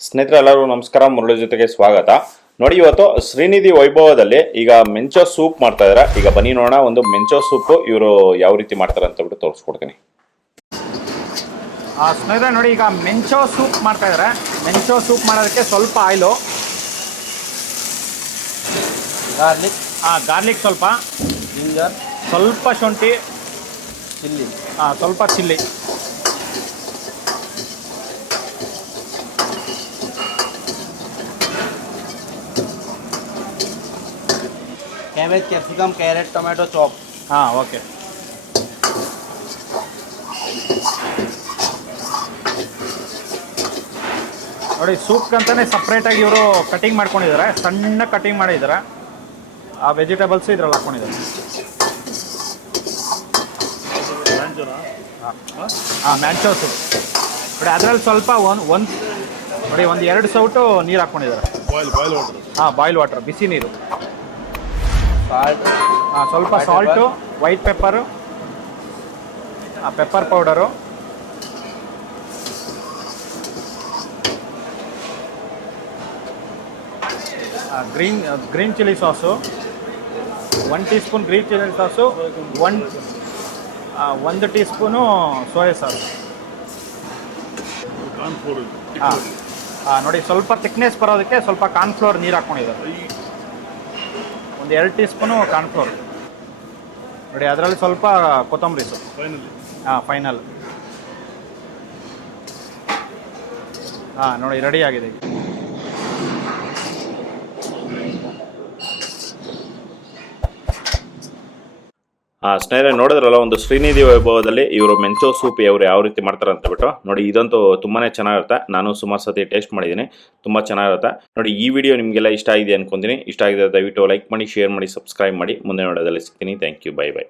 ಸ್ನೇಹಿತರೆ ಎಲ್ಲರಿಗೂ ನಮಸ್ಕಾರ, ಮುರಳಿ ಜೊತೆಗೆ ಸ್ವಾಗತ. ನೋಡಿ, ಇವತ್ತು ಶ್ರೀನಿಧಿ ವೈಭವದಲ್ಲಿ ಈಗ ಮೆಂಚೋ ಸೂಪ್ ಮಾಡ್ತಾ ಇದ್ದಾರೆ. ಈಗ ಬನ್ನಿ ನೋಡೋಣ ಒಂದು ಮೆಂಚೋ ಸೂಪ್ ಇವರು ಯಾವ ರೀತಿ ಮಾಡ್ತಾರೆ ಅಂತ ಬಿಟ್ಟು ತೋರಿಸ್ಕೊಡ್ತೀನಿ. ಸ್ನೇಹಿತರೆ ನೋಡಿ, ಈಗ ಮೆಂಚೋ ಸೂಪ್ ಮಾಡ್ತಾ ಇದ್ದಾರೆ. ಮೆಂಚೋ ಸೂಪ್ ಮಾಡೋದಕ್ಕೆ ಸ್ವಲ್ಪ ಆಯಿಲು, ಗಾರ್ಲಿಕ್ ಸ್ವಲ್ಪ, ಜಿಂಜರ್, ಸ್ವಲ್ಪ ಶುಂಠಿ, ಚಿಲ್ಲಿ, ಸ್ವಲ್ಪ chilli, cabbage, capsicum, carrot, tomato chop. Okay. ನೋಡಿ, ಸೂಪ್ಗಂತಾನೆ ಸಪ್ರೇಟಾಗಿ ಇವರು ಕಟಿಂಗ್ ಮಾಡ್ಕೊಂಡಿದ್ದಾರೆ. ಸಣ್ಣ ಕಟಿಂಗ್ ಮಾಡಿದ್ದಾರೆ. ಆ ವೆಜಿಟೇಬಲ್ಸ್ ಇದ್ರಲ್ಲಿ ಹಾಕ್ಕೊಂಡಿದ್ದಾರೆ. ಮ್ಯಾಂಚೋ ಸೂಪ್ ನೋಡಿ, ಅದರಲ್ಲಿ ಸ್ವಲ್ಪ ನೋಡಿ ಒಂದು 2 ಸೌಟು ನೀರು ಹಾಕ್ಕೊಂಡಿದ್ದಾರೆ. ಬಾಯ್ಲ್ ವಾಟರ್, ಬಿಸಿ ನೀರು, ಸಾಲ್ಟ್, ಸ್ವಲ್ಪ salt, white pepper, pepper powder, green chilli sauce, 1 tea spoon green chilli sauce, 1 tea spoon soya sauce. ನೋಡಿ, ಸ್ವಲ್ಪ ಥಿಕ್ನೆಸ್ ಬರೋದಕ್ಕೆ ಸ್ವಲ್ಪ ಕಾರ್ನ್ಫ್ಲೋರ್ ನೀರು ಹಾಕ್ಕೊಂಡಿದ್ದಾರೆ. 2 ಟೀ ಸ್ಪೂನು ಕಾರ್ನ್ಫ್ಲೋರ್ ನೋಡಿ, ಅದರಲ್ಲಿ ಸ್ವಲ್ಪ ಕೊತ್ತಂಬರಿ ಸೊಪ್ಪು. ಫೈನಲ್. ನೋಡಿ, ರೆಡಿ ಆಗಿದೆ. ಸ್ನೇಹಿತರೆ ನೋಡಿದ್ರಲ್ಲ, ಒಂದು ಶ್ರೀನಿಧಿ ವೈಭವದಲ್ಲಿ ಇವರು ಮೆಂಚೋ ಸೂಪ್ ಇವರು ಯಾವ ರೀತಿ ಮಾಡ್ತಾರೆ ಅಂತ ಬಿಟ್ಟು ನೋಡಿ. ಇದಂತೂ ತುಂಬಾನೇ ಚೆನ್ನಾಗಿರುತ್ತೆ. ನಾನು ಸುಮಾರು ಸತಿ ಟೇಸ್ಟ್ ಮಾಡಿದ್ದೀನಿ, ತುಂಬ ಚೆನ್ನಾಗಿರುತ್ತೆ. ನೋಡಿ, ಈ ವಿಡಿಯೋ ನಿಮಗೆಲ್ಲ ಇಷ್ಟ ಆಗಿದೆ ಅನ್ಕೊಂತೀನಿ. ಇಷ್ಟ ಆಗಿದೆ ದಯವಿಟ್ಟು ಲೈಕ್ ಮಾಡಿ, ಶೇರ್ ಮಾಡಿ, ಸಬ್ಸ್ಕ್ರೈಬ್ ಮಾಡಿ. ಮುಂದೆ ನೋಡೋದಲ್ಲಿ ಸಿಗ್ತೀನಿ. Thank you, bye by.